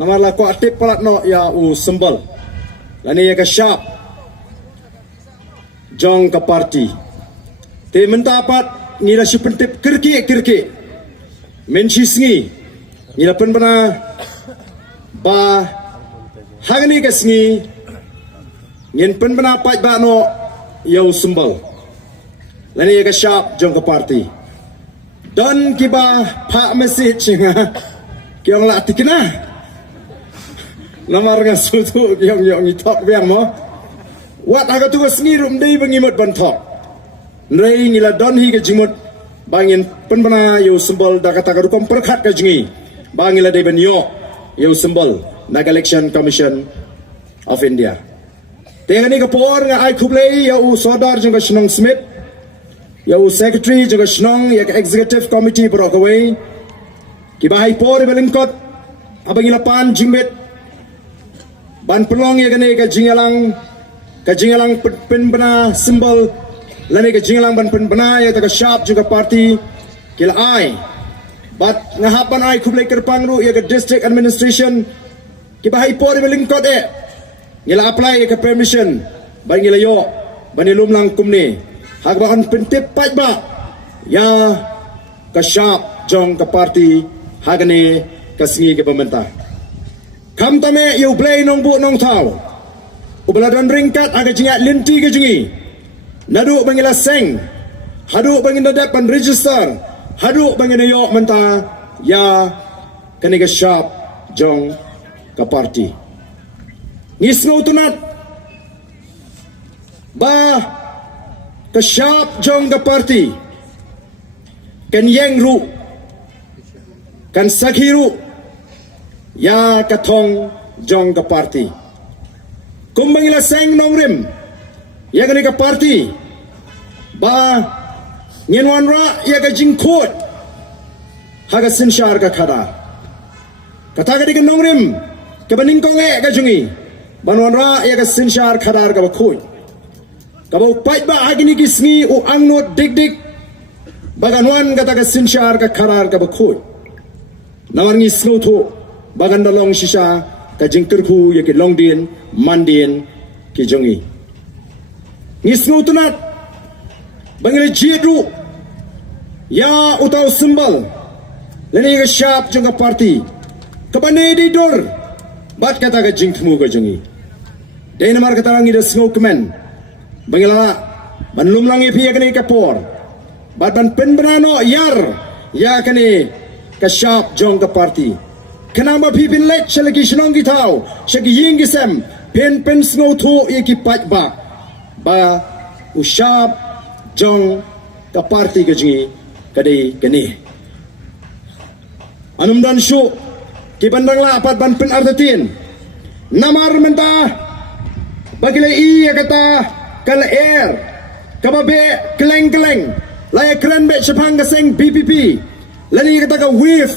Nama laku aktif palat no ya sembal. Lani ya ke shap. Jong ke parti. Te mentapat nila si pentip kirki. Mencisngi. Nila pen bana ba hagani ke sngi. Nyen pen bana pat ba no ya sembal. Lani ya ke shap jong ke parti. Dan kiba pak message nga kiong la tikina namar nga sutu kiong itok biang mo wat aga tu sngi rum dei bangimot bantok nrei ngila don hi ke jimut bangin penbana yo sembol da kata rukom perkhat ke jingi bangila dei ben yo sembol naga election commission of India tehani ke por nga ai khublei yo sodar jong shnong smith yo secretary jong shnong ya executive committee brokaway Kibahai por belengkot abang ilapan jimbet ban pelong ya gane ka jingalang penbena simbol lani ka jingalang ban penbena ya ta shap juga parti kila ai bat ngahapan ai kublai kerpang ru ya ka district administration kibahai por belengkot ngila apply ya ka permission ban ngila yo ban ilum lang kumni hagbakan pentip pat ba ya ka shap jong ka parti hagane kasngi ke pemerintah. Kam tame yu blay nong bu nong tau. Ubaladan ringkat aga jingat linti ke jingi. Nadu bangila seng. Hadu bangina dapat register. Hadu bangina yok menta ya kani ke shap jong ke parti. Ngisno tunat ba ke shap jong ke parti. Kan yang ru kan sakhiru ya katong jong ka parti kumbangila seng nongrim ya gani ka parti ba ngenwan ra ya ka jingkot haga sinshar ka khada kata gani ka nongrim ka baningkong ka jungi banwan ra ya ka sinshar khadar ka bakhoy ka ba upai ba agini kisngi u angnot dik baganwan kata ka sinshar ka khadar ka bakhoy nawar ngi snow tho bagan dalong shisha ka jingkerku ya ke longdien mandien ke jongi ngi snow tunat bangile jidru ya utau simbal leni ka shap jonga parti ka bane di dor bat kata ka jingkmu ka jongi dai namar kata ngi da snow kemen bangila banlum langi pi ya kani ka por bat ban pen banano yar ya kani ka shap jong ka parti kenama pipin let selagi shnong gitau segi ying gisem pen snow tho ki pat ba u shap jong ka parti ka jingi kadai kani anum dan shu ki bandang la pat ban pen ardatin namar menta bagile i kata kal air kababe keleng laya kran be chapang ka seng VPP lani kata ka wave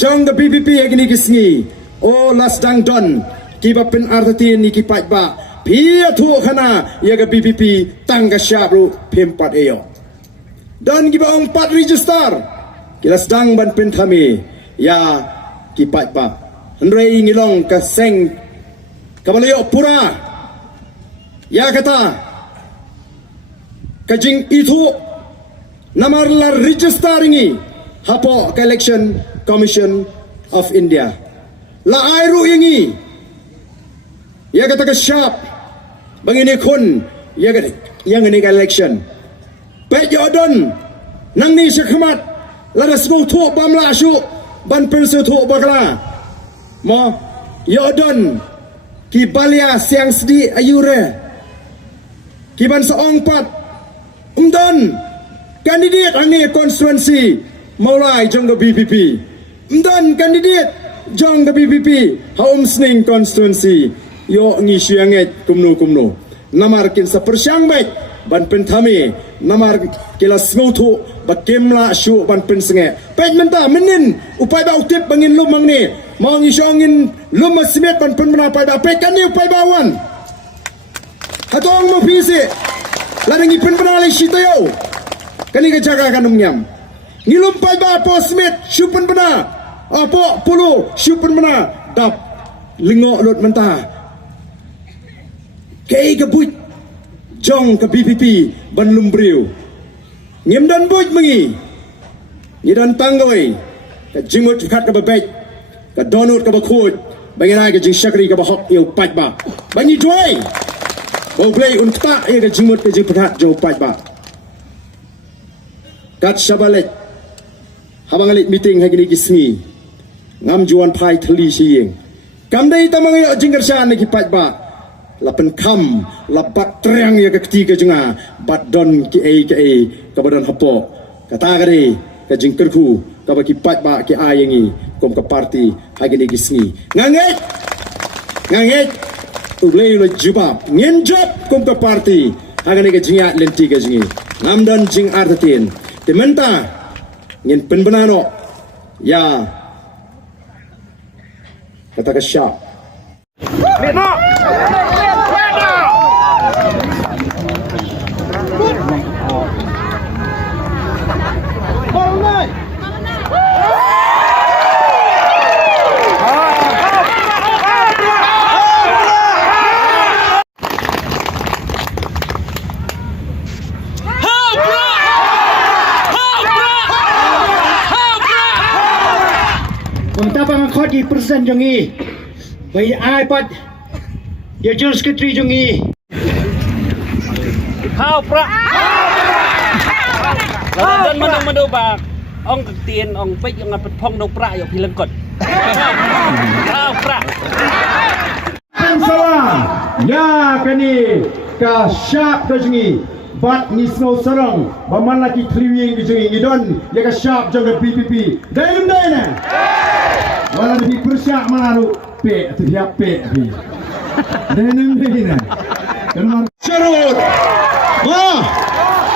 jong the VPP agni kisngi o last dang don kiba pen arthati ni ki pat ba pia thu khana ya ka VPP tang ka syabru pempat eyo don kiba ong pat register kilas dang ban pen thami ya ki pat ba hynrei ngilong ka seng kabalayo pura ya kata kajing itu namar la register ngi hapo ka election commission of India la airu yangi ya kata ka shap bangini kun ya kata yang ini ka election pe jodon nang ni sekhamat la rasmo tho bamla shu ban pensu tho bakla mo yodon ki balia siang sedi ayure ki ban saong pat umdon kandidat ani konstituensi Maulai jong ke VPP dan kandidat jong ke VPP haum sning constituency yo ngi syanget kumno namar kin sa persyang baik ban penthami namar kila snguthu bakemla syu ban pensenge pej menta menin upai ba utip bangin lumang ni mau ngi syongin lum smet ban pen mena pai ba pej kan ni upai bawan hatong mo pisi ladangi pen penale sitayo kani ka jaga kanum nyam ngilumpai ba po smith syupen bena Apa pulu syupen mana dap lengok lot mentah. Kei ke buit jong ke VPP ban lumbriu. Ngem dan buit mengi. Ni dan tanggoi. Ka jingut kat ka babek. Ka donut ka bakut. Bagaimana ke jing syakri ka bahok eu pat ba. Bani doi. Bau play unta ye ka jingmut ka jing pekat jo pat ba. Kat shabalet. Habang alit meeting hari ni kisni. Ngam juan pai thli sieng. Kam dai tamang yo jinggar shan ni kipat ba. Lapen kam labat terang ya ketiga jenga bat don ki ka badan hapo. Kata gade ka jingkerku ka ba kipat ba ki ayengi kom ka parti hari ni kisni. Nganget ublei lo jubab ngenjop kom ka parti hari ni ka jinga lenti ka jingi. Ngam don jing artatin. Tementa ngin penbenano ya kata ke shap. Untuk pengakot di persen jongi, bayi iPad, dia jual sekretari jongi. Hao pra. Lawan dan mana bang, ong ketien, ong pek, ong apet pong dong pra, yuk bilang kot. Hao pra. Salam, ya kani ka shap ka jongi. Bat ni snow sarang, baman lagi thliew ki jongi idon ya ka shap jong ka VPP. Dalam dana. Wala di pyrshah malu pe tu dia pe bi. Denem begina. Kenal cerut. Wah.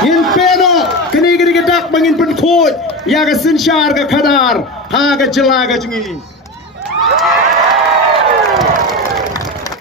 In peno kini gedak mangin pen khoj ya ka sinshar ka khadar ha ka jela ka jungi.